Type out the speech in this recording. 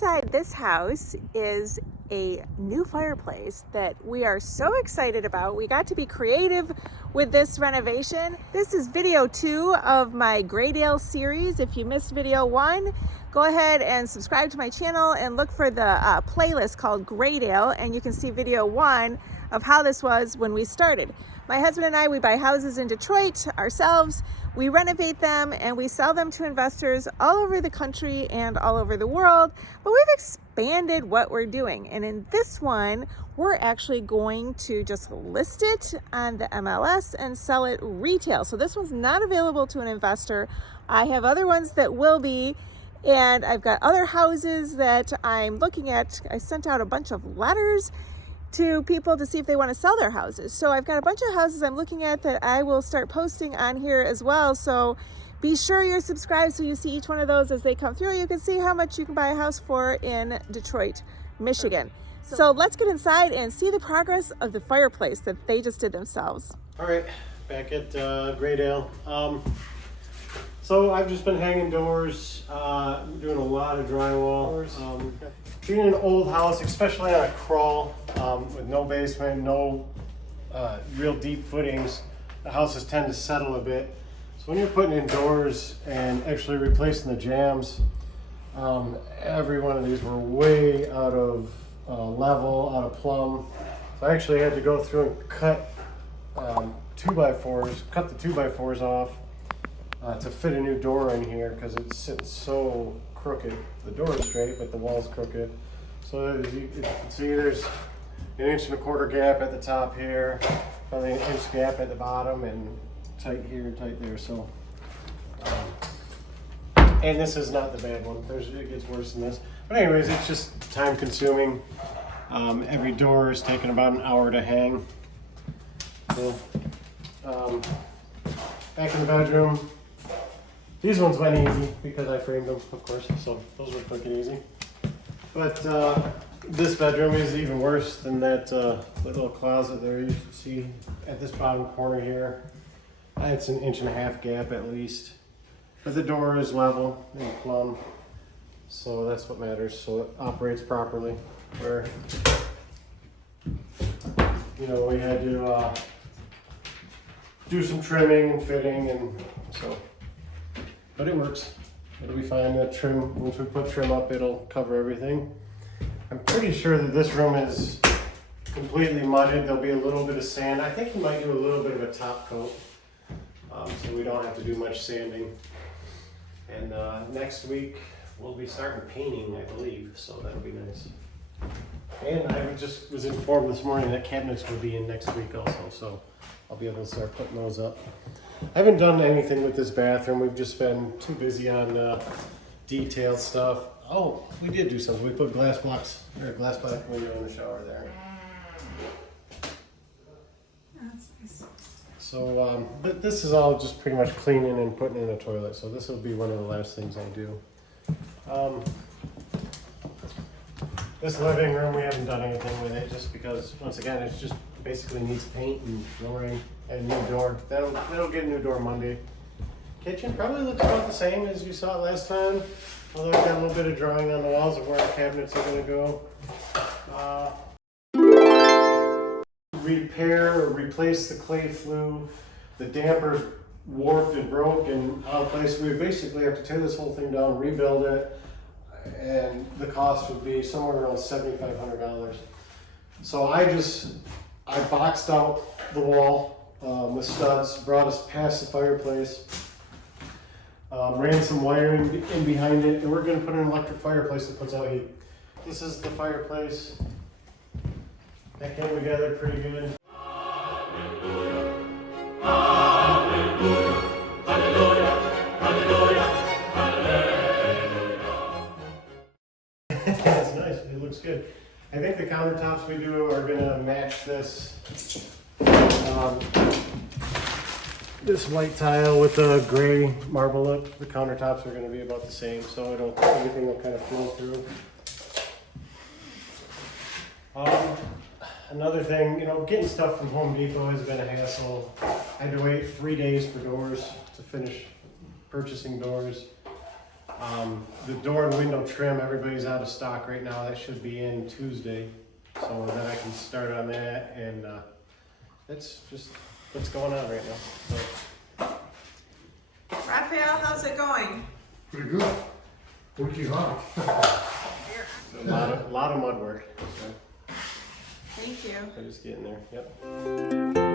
Inside this house is a new fireplace that we are so excited about. We got to be creative with this renovation. This is video 2 of my Graydale series. If you missed video 1, go ahead and subscribe to my channel and look for the playlist called Graydale, and you can see video 1 of how this was when we started. My husband and I, we buy houses in Detroit ourselves. We renovate them and we sell them to investors all over the country and all over the world, but we've expanded what we're doing. And in this one, we're actually going to just list it on the MLS and sell it retail. So this one's not available to an investor. I have other ones that will be, and I've got other houses that I'm looking at. I sent out a bunch of letters to people to see if they want to sell their houses. So I've got a bunch of houses I'm looking at that I will start posting on here as well. So be sure you're subscribed so you see each one of those as they come through. You can see how much you can buy a house for in Detroit, Michigan. So let's get inside and see the progress of the fireplace that they just did themselves. All right, back at Graydale. So I've just been hanging doors, doing a lot of drywall. Being an old house, especially on a crawl with no basement, no real deep footings, the houses tend to settle a bit. So when you're putting in doors and actually replacing the jambs, every one of these were way out of level, out of plumb. So I actually had to go through and cut 2x4s, cut the 2x4s off to fit a new door in here because it's sitting so crooked. The door is straight, but the wall's crooked. So as you can see, there's an 1.25 inch gap at the top here, probably an inch gap at the bottom, and tight here and tight there. So, and this is not the bad one. It gets worse than this. But anyways, it's just time consuming. Every door is taking about an hour to hang. So, back in the bedroom. These ones went easy because I framed them, of course, so those were quick and easy. But this bedroom is even worse than that little closet there. You can see at this bottom corner here, it's an 1.5 inch gap at least. But the door is level and plumb, so that's what matters. So it operates properly. Where, you know, we had to do some trimming and fitting, and so. But it works. It'll be fine. The trim, once we put trim up, it'll cover everything. I'm pretty sure that this room is completely mudded. There'll be a little bit of sand. I think he might do a little bit of a top coat, so we don't have to do much sanding. And next week we'll be starting painting, I believe, so that'll be nice. And I just was informed this morning that cabinets will be in next week also, so I'll be able to start putting those up. I haven't done anything with this bathroom. We've just been too busy on detailed stuff. Oh, we did do something. We put glass blocks, or a glass block window in the shower there. That's nice. So, but this is all just pretty much cleaning and putting in a toilet. So this will be one of the last things I do. This living room, we haven't done anything with it just because, once again, it just basically needs paint and flooring and a new door. That'll get a new door Monday. Kitchen probably looks about the same as you saw last time, although I've got a little bit of drawing on the walls of where the cabinets are going to go. Repair or replace the clay flue. The damper's warped and broke and out of place. We basically have to tear this whole thing down, rebuild it, and the cost would be somewhere around $7,500. So I boxed out the wall with studs, brought us past the fireplace, ran some wiring in behind it, and we're going to put an electric fireplace that puts out heat. This is the fireplace. That came together pretty good. That's nice. It looks good. I think the countertops we do are going to match this this white tile with the gray marble look. The countertops are going to be about the same, so everything will kind of flow through. Another thing, you know, getting stuff from Home Depot has been a hassle. I had to wait 3 days for doors to finish purchasing doors. The door and window trim, everybody's out of stock right now. That should be in Tuesday. So then I can start on that, and that's just what's going on right now. So. Raphael, how's it going? Pretty good. Working hard. A lot of mud work. So Thank you. I'm just getting there. Yep.